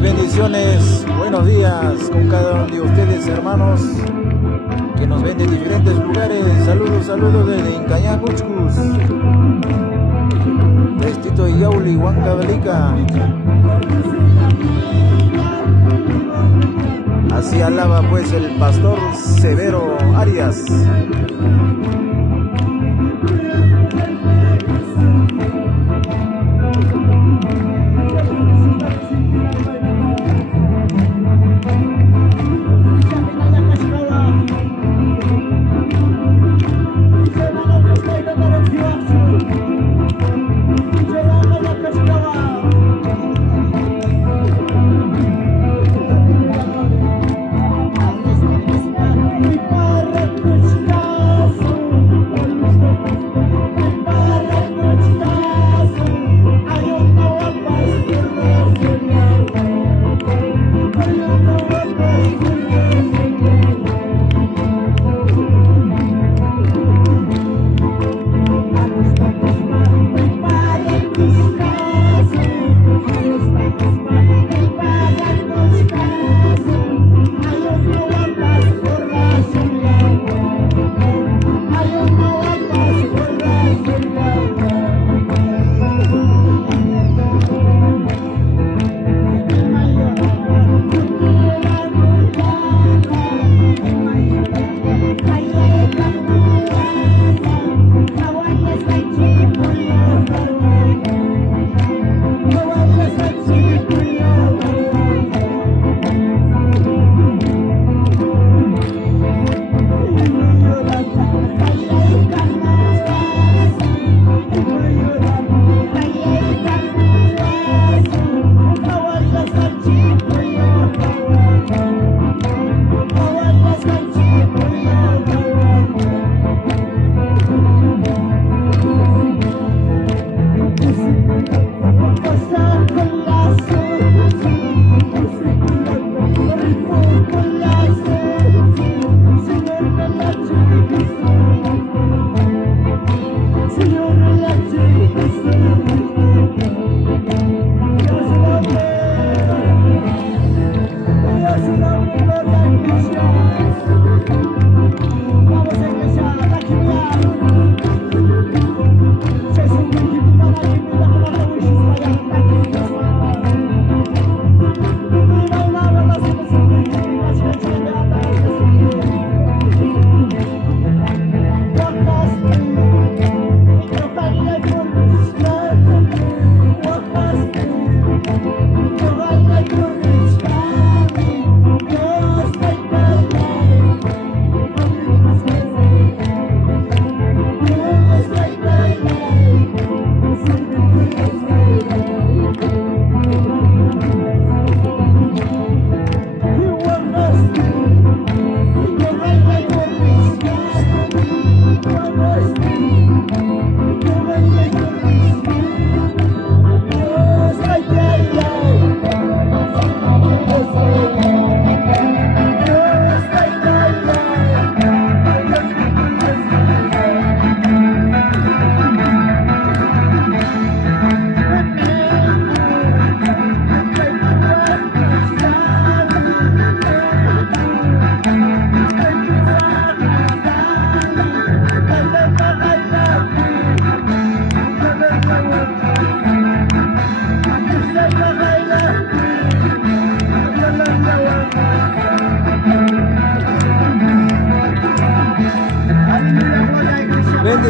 Bendiciones, buenos días con cada uno de ustedes, hermanos, que nos ven de diferentes lugares. Saludos desde Incayán, Uchcus, Distrito de Yauli, Huancavelica. Así alaba pues el pastor Severo Arias.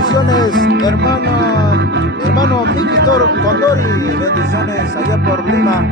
bendiciones, hermano Víctor Condori, bendiciones allá por Lima.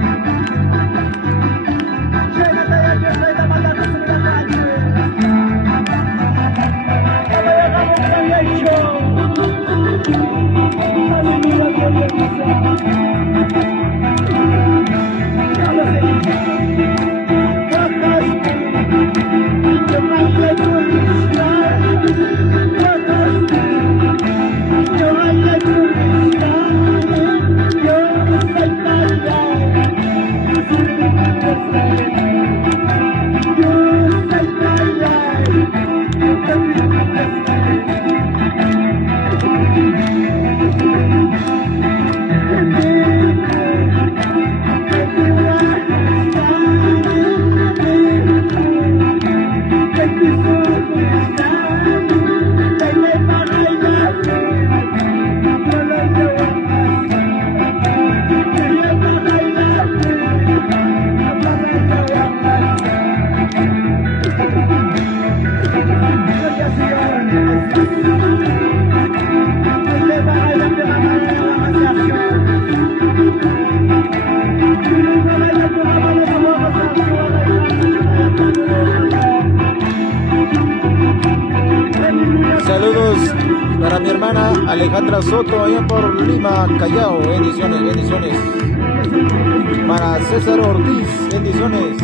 Saludos para mi hermana Alejandra Soto allá por Lima, Callao, bendiciones, bendiciones. Para César Ortiz, bendiciones.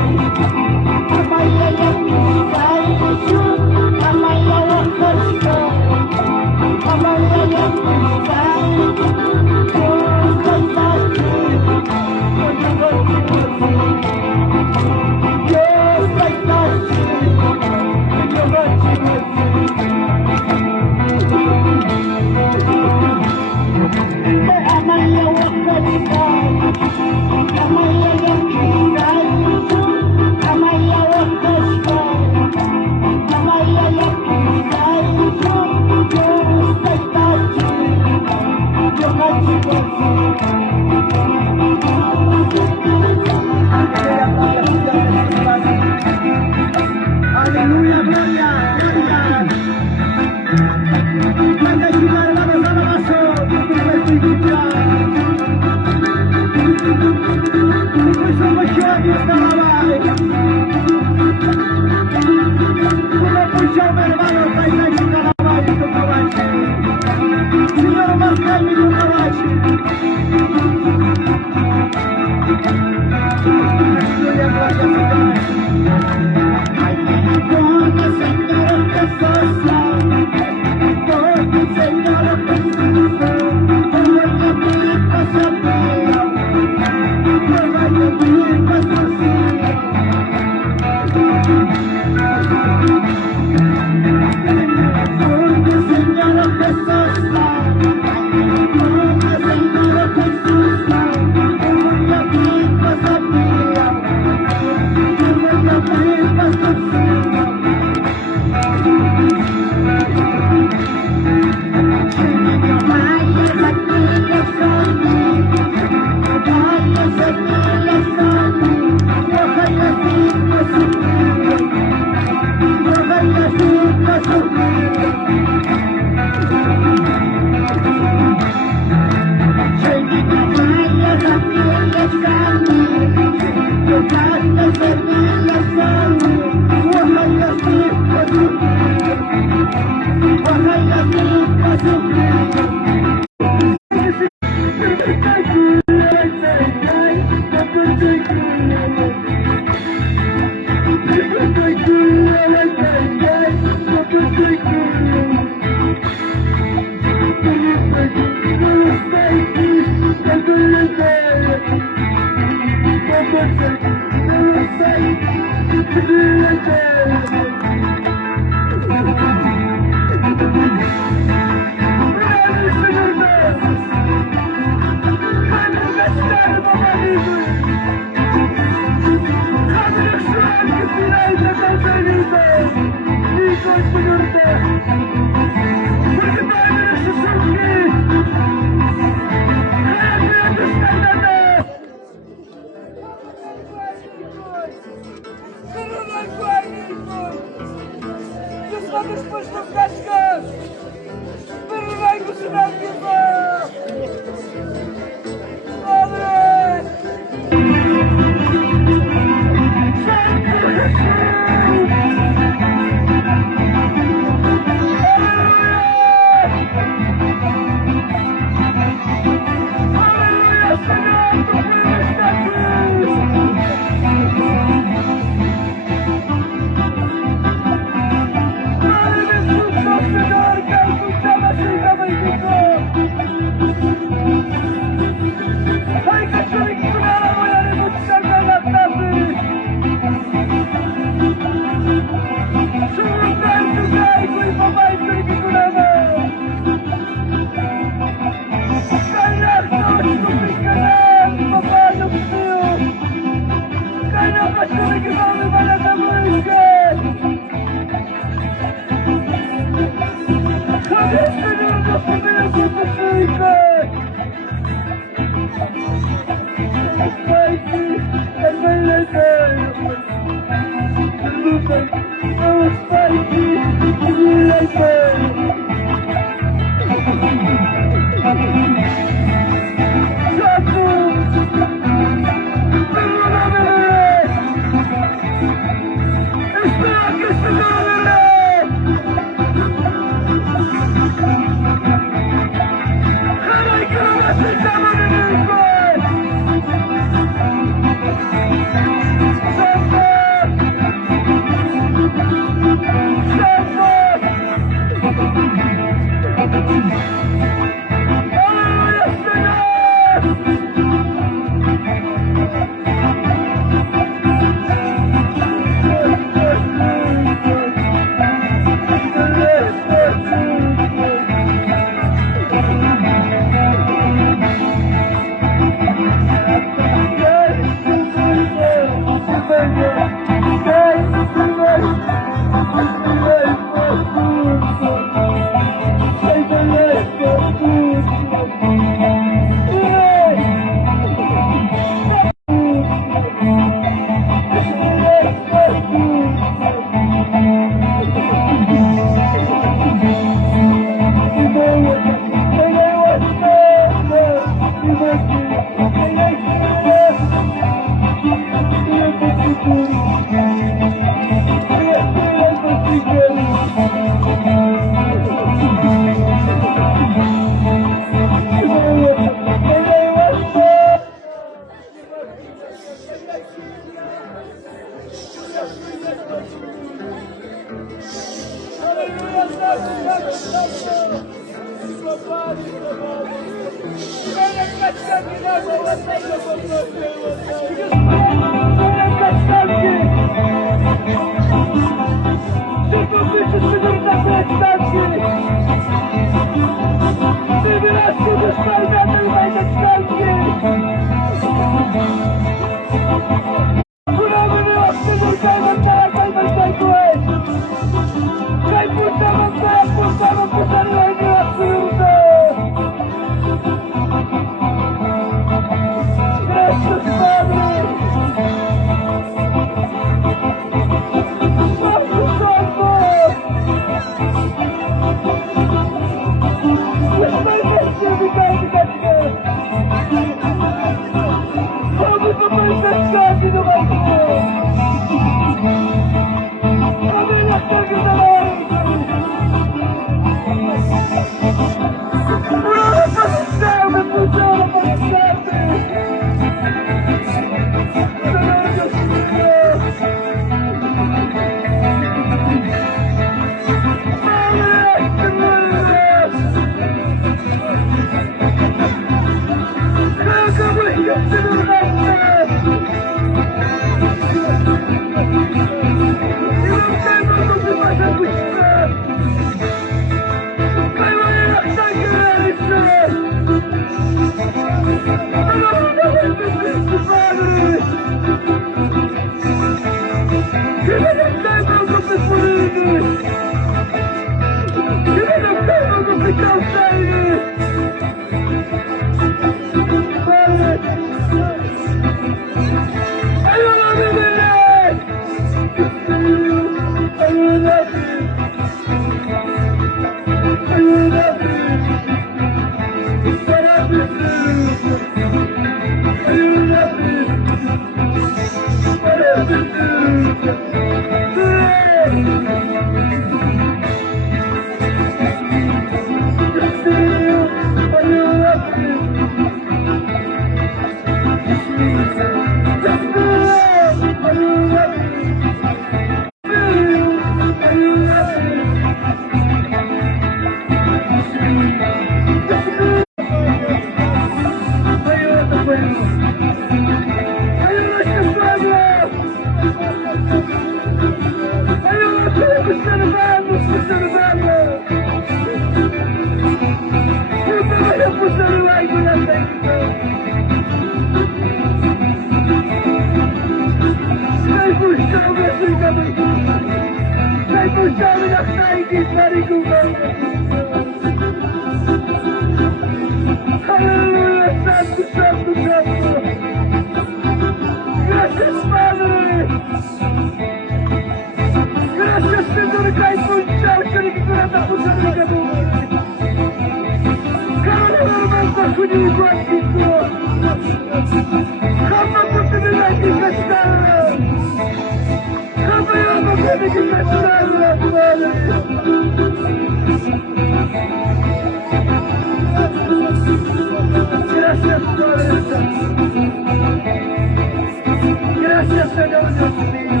Gracias, Señor Dios mío.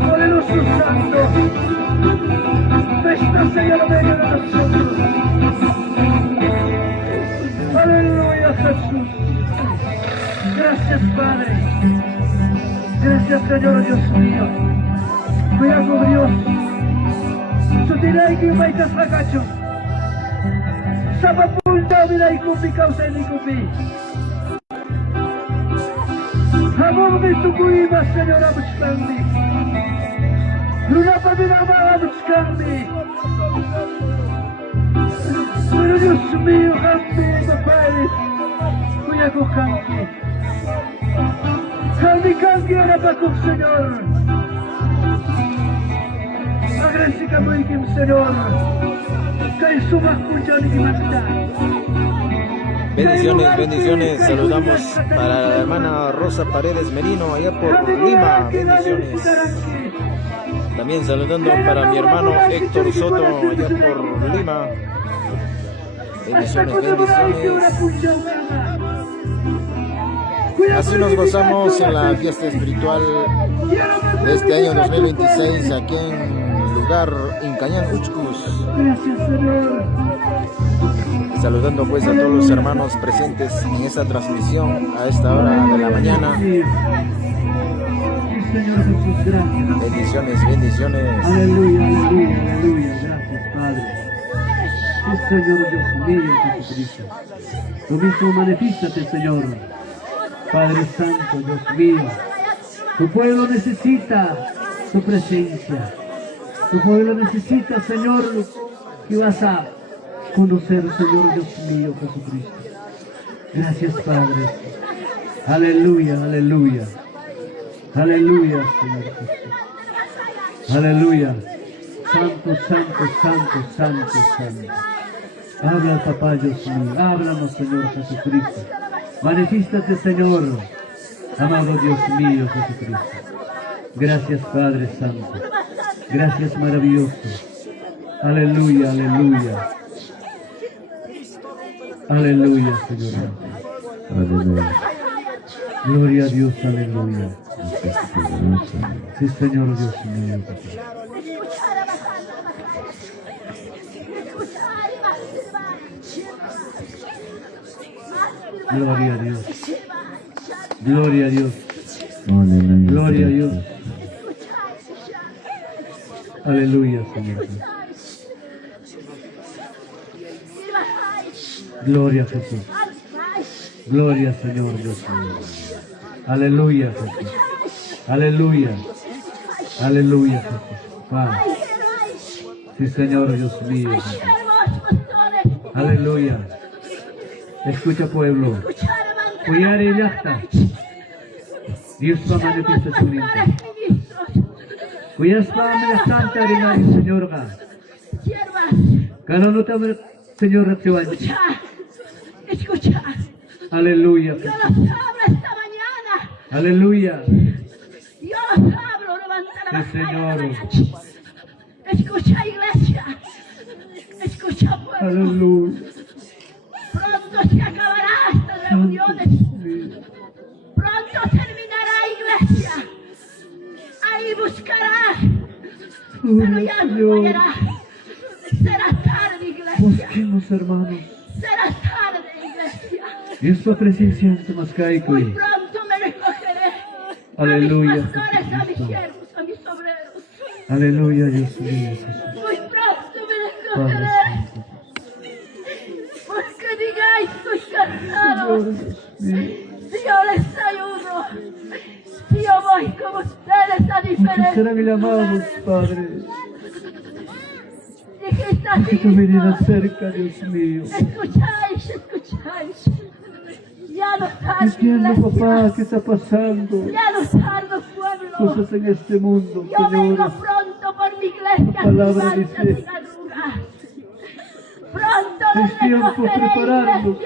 Poderoso Santo, está, Señor, en medio de nosotros. Aleluya, Jesús. Gracias, Padre. Gracias, Señor Dios mío. Cuidado, Dios. Sutilai que vai kasagacho. Sama punta bilay kupi kausa ni kupi. Hamon mitugui mas Señor abuskandi. Luna padinama abuskandi. Pero Dios mío, hambi, Padre. Cuidado, hambi. Hambi hambi ahora para Señor. Agradezca muy bien, Señor. Bendiciones, bendiciones. Saludamos para la hermana Rosa Paredes Merino, allá por Lima. Bendiciones. También saludando para mi hermano Héctor Soto, allá por Lima. Bendiciones, bendiciones. Así nos gozamos en la fiesta espiritual de este año 2026 aquí en Incañán, Uchcus. Saludando pues a todos los hermanos presentes en esta transmisión a esta hora de la mañana. Bendiciones, bendiciones. Aleluya, aleluya, aleluya. Gracias, Padre. Sí, Señor Dios mío, Jesucristo. Tú mismo manifiéstate, Señor. Padre Santo, Dios mío. Tu pueblo necesita tu presencia. Tu pueblo necesita, Señor, que vas a conocer, Señor Dios mío, Jesucristo. Gracias, Padre. Aleluya, aleluya. Aleluya, Señor Jesús. Aleluya. Santo, santo, santo, santo, santo. Habla, papá Dios mío. Háblanos, Señor Jesucristo. Manifiéstate, Señor. Amado Dios mío, Jesucristo. Gracias, Padre Santo. Gracias, maravilloso. Aleluya, aleluya. Aleluya, Señor. Aleluya. Gloria a Dios, aleluya. Sí, Señor Dios mío. Gloria a Dios. Gloria a Dios. Gloria a Dios. Aleluya, Señor. Gloria a Jesús. Gloria, Señor Dios mío. Aleluya, Jesús. Aleluya. Aleluya, Jesús. Padre. Sí, Señor Dios mío. Jesús. Aleluya. Escucha, pueblo. Cuidar y ya está. Dios va a manifestar su mente. Cuidas para la santa arena, Señor. Cada nota, Señor, escucha, escucha. Aleluya. Yo los abro esta mañana. Aleluya. Yo los abro, levanta la Sí, Señor. Escucha, iglesia. Escucha, pueblo. Aleluya. Pronto se acabará estas reuniones. Pronto terminará, iglesia. Ahí buscarás. Pero ya no fallará. Será tarde. mis hermanos. Será tarde, iglesia. Dios pa presencia en tu Muy mascaicoy. pronto me recogeré. Aleluya, A mis pastores, a mis Jesucristo. siervos, a mis obreros. Aleluya, Dios mío, Jesús. Muy pronto me Padre recogeré. Santo. Porque digáis, estoy cansado. Señor Dios mío. Si yo les ayudo. Si yo voy con ustedes a Muchos diferentes serán llamados, lugares. Padre. Dijiste Que tú vinieras así, cerca, Dios mío. escucháis, escucháis. Ya no tardo, Entiendo, papá, iglesia. qué está pasando. Ya no tardo, pueblo. Cosas en este mundo, Yo vengo Señor. pronto por mi iglesia, Tu palabra sin dice, manchas, sin arrugas. Pronto Es les tiempo recogeré, prepararnos,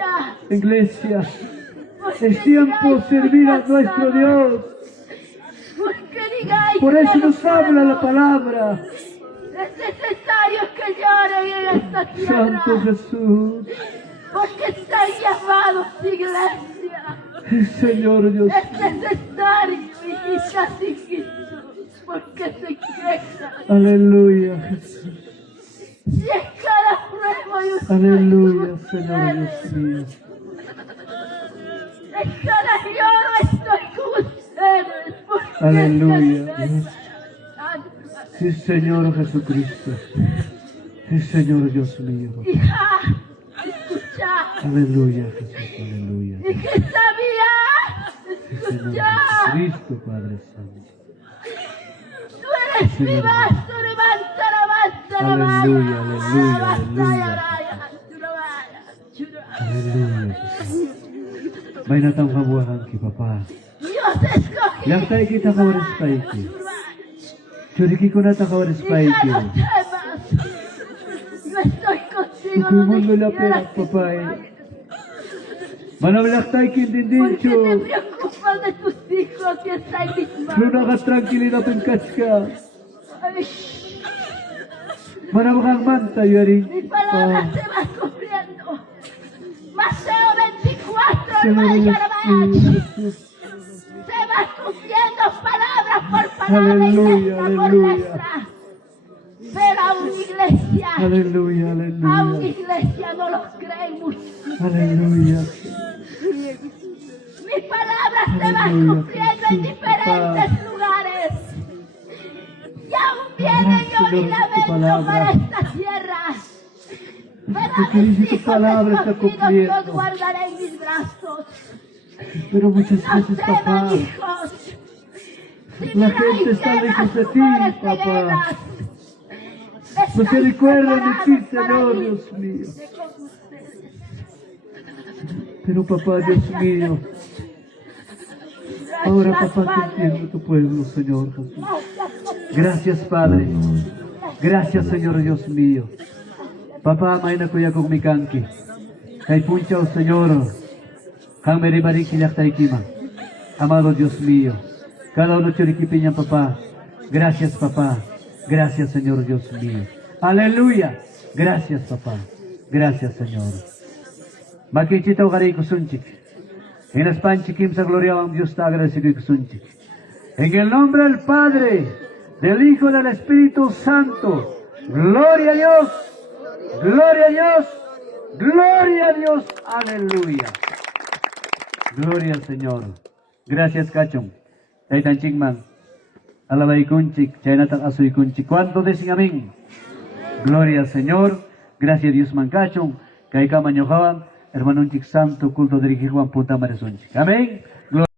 iglesia. iglesia. Porque Es tiempo digáis, servir a estoy nuestro cansado. Dios. Porque digáis, Por eso ya no nos habla puedo. la palabra. Es necesario que lloren en esta tierra. Santo Jesús. Porque están llamados, iglesia. Señor Dios. Es necesario, hijitas y hijitos, porque se quejan. Aleluya, Jesús. Y en cada prueba yo estoy Aleluya, con Señor Dios ustedes. mío. En cada lloro estoy con ustedes. Porque Aleluya, es Dios. necesario. Sí, Señor Jesucristo. Sí, Señor Dios mío. Hija, escucha. Aleluya, Jesús. Aleluya. Hijita mía, Sí, Señor escucha. Jesucristo, Padre Santo. Tú eres mi vaso, levanta la vaza, la Aleluya, valla. aleluya, La vaza, aleluya. la valla, churabaya, churabaya. Aleluya, Jesús. May natang kabuhan ki, Papa. Dios escogió. Yang tayo kita kawaris pa iki. Churiki ko na ta kawaris pa Ya iki. no temas. Yo estoy contigo Tukumun mo donde la quiera pera, que Papa. vayas. Manawalak tayo Porque kindindincho. te preocupas de tus hijos y está en mis Pero manos. nakatranquilina pagkatska. Ay, Manawakang man tayo rin. mi palabra se va cumpliendo. Mateo 24, Señor hermano, Dios Jesús. se va cumpliendo palabra por palabra y Aleluya, letra por aleluya. letra. Pero aún iglesia, Aleluya, aún aleluya. iglesia no los creen mucho. Aleluya. Mi palabra se va Aleluya, cumpliendo en Jesús, diferentes papá. lugares. Y aún viene Gracias, yo mi Señor, por tu lamento palabra. para esta tierra. Pero a Porque mis dice tu hijos palabra está escogidos cumpliendo. los guardaré en mis brazos. Pero muchas No veces, teman, papá, hijos. Si la miráis gente está guerras, lejos de ti, rumores de papá. guerras, Misericordia de estáis ti, preparados Señor, para Dios mío. irse con ustedes. Pero papá, Dios mío, ahora Gracias, papá, te Padre. entiendo tu pueblo, Señor Jesús. Gracias, Gracias, Padre. Gracias, Señor Dios mío. Papá, may na kuya kong mikanki. Kay punchaw, Señor. Kang meribari kilak tayo kima. Amado Dios mío. Cada uno churikipin niya, papá. Gracias, papá. Gracias, Señor Dios mío. Aleluya. Gracias, papá. Gracias, Señor. Makichitaw kari kusunchik. En las panchikim sa gloria ang Dios ta agradecido y kusunchik. En el nombre del Padre, del Hijo y del Espíritu Santo. Gloria a Dios. Gloria a Dios. Gloria a Dios. Aleluya. Gloria al Señor. Gracias, Kachong. Taitan Chingman. Alabay kunchik. Chaynatang asoy kunchik. ¿Cuánto decen amén? Gloria al Señor. Gracias, Dios man Kachong. Kay kamanyokawan. Hermano Chik Santo. Culto dirigido a Punta Maresonchik. Amén.